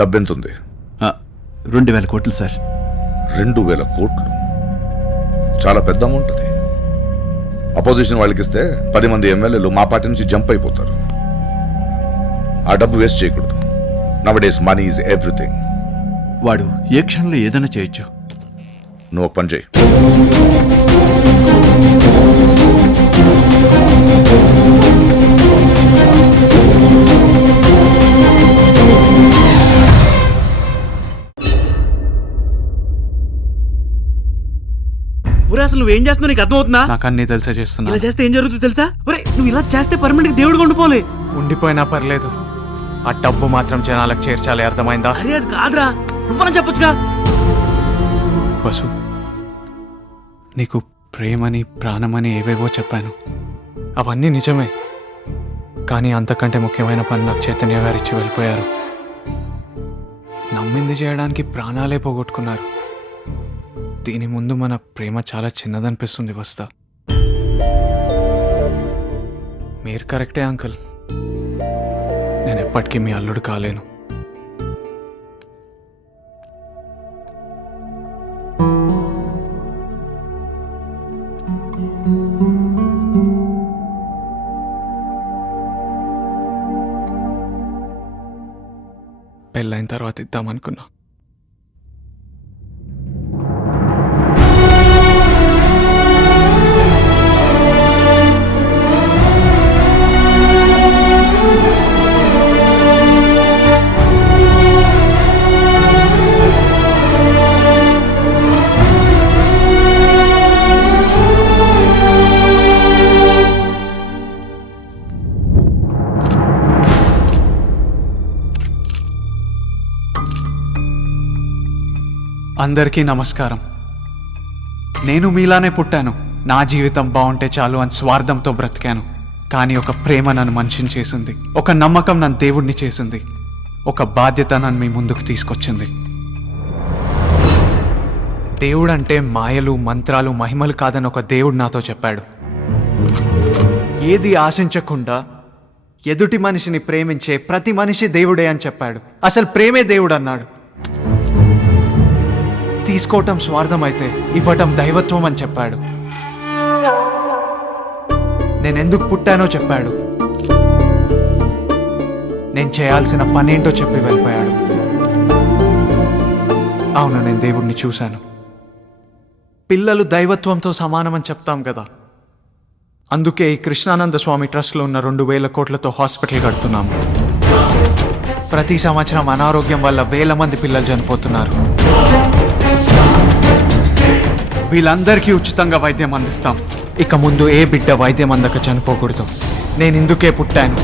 డబ్బెంతుంది? రెండు వేల కోట్లు సార్. రెండు వేల కోట్లు? చాలా పెద్ద అమౌంట్ అది. అపోజిషన్ వాళ్ళకి ఇస్తే పది మంది ఎమ్మెల్యేలు మా పార్టీ నుంచి జంప్ అయిపోతారు. ఆ డబ్బు వేస్ట్ చేయకూడదు. Nowadays money is everything వాడు ఏ క్షణంలో ఏదైనా చేయొచ్చు. నువ్వు ఒక పని చేయి. అసలు నువ్వేం చేస్తున్నావు? నీకు అర్థమవుతుందా? నాకు అన్నీ తెలిసే చేస్తున్నా ఇలా చేస్తే ఏం జరుగుతుందో తెలుసా? ఒరే నువ్వు ఇలా చేస్తే పర్మనెంట్ దేవుడు ఉండిపోలే ఉండిపోయినా పర్లేదు. ఆ డబ్బు మాత్రం జనాలకు చేర్చాలి అర్థమైందా? అరే అది కాదురా. నువ్వని చెప్పొచ్చుగా. వసు నీకు ప్రేమని ప్రాణమని ఏవేవో చెప్పాను. అవన్నీ నిజమే. కానీ అంతకంటే ముఖ్యమైన పని నాకు చైతన్య గారు ఇచ్చి వెళ్ళిపోయారు. నమ్మింది చేయడానికి ప్రాణాలే పోగొట్టుకున్నారు. దీని ముందు మన ప్రేమ చాలా చిన్నదనిపిస్తుంది వస్తా. మీరు కరెక్టే అంకుల్. నేను ఎప్పటికీ మీ అల్లుడు కాలేను. పెళ్ళైన తర్వాత ఇద్దామనుకున్నా. అందరికీ నమస్కారం. నేను మీలానే పుట్టాను. నా జీవితం బాగుంటే చాలు అని స్వార్థంతో బ్రతికాను. కానీ ఒక ప్రేమ నన్ను మనిషిని చేసింది. ఒక నమ్మకం నన్ను దేవుడిని చేసింది. ఒక బాధ్యత నన్ను మీ ముందుకు తీసుకొచ్చింది. దేవుడు అంటే మాయలు మంత్రాలు మహిమలు కాదని ఒక దేవుడు నాతో చెప్పాడు. ఏది ఆశించకుండా ఎదుటి మనిషిని ప్రేమించే ప్రతి మనిషి దేవుడే అని చెప్పాడు. అసలు ప్రేమే దేవుడు అన్నాడు. తీసుకోవటం స్వార్థం అయితే ఇవ్వటం దైవత్వం అని చెప్పాడు. నేను ఎందుకు పుట్టానో చెప్పాడు. నేను చేయాల్సిన పనేంటో చెప్పి వెళ్ళిపోయాడు. అవును నేను దేవుణ్ణి చూశాను. పిల్లలు దైవత్వంతో సమానమని చెప్తాం కదా. అందుకే ఈ కృష్ణానంద స్వామి ట్రస్ట్లో ఉన్న రెండు వేల కోట్లతో హాస్పిటల్ కడుతున్నాము ప్రతి సంవత్సరం అనారోగ్యం వల్ల వేల మంది పిల్లలు చనిపోతున్నారు. వీళ్ళందరికీ ఉచితంగా వైద్యం అందిస్తాం. ఇక ముందు ఏ బిడ్డ వైద్యం అందక చనిపోకూడదు. నేను ఇందుకే పుట్టాను.